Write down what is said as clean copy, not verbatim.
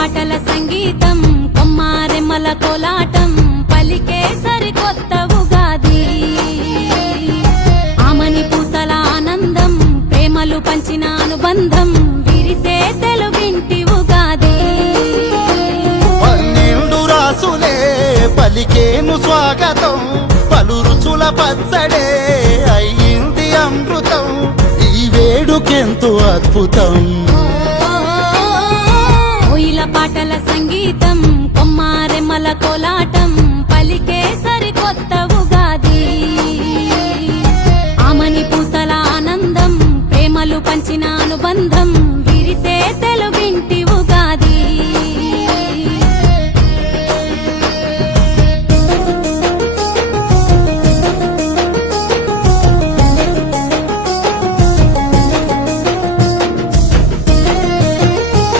పాటల సంగీతం కొమ్మారెమ్మల కోలాటం పలికే సరికొత్త ఉగాది ఆమని పూతల ఆనందం ప్రేమలు పంచిన అనుబంధం విరిసే తెలుగింటి ఉగాది పన్నెండు రాసులే పలికేను స్వాగతం పలు రుచుల పచ్చడే అయ్యింది అమృతం ఈ వేడుకెంతో అద్భుతం కోయిల పాటల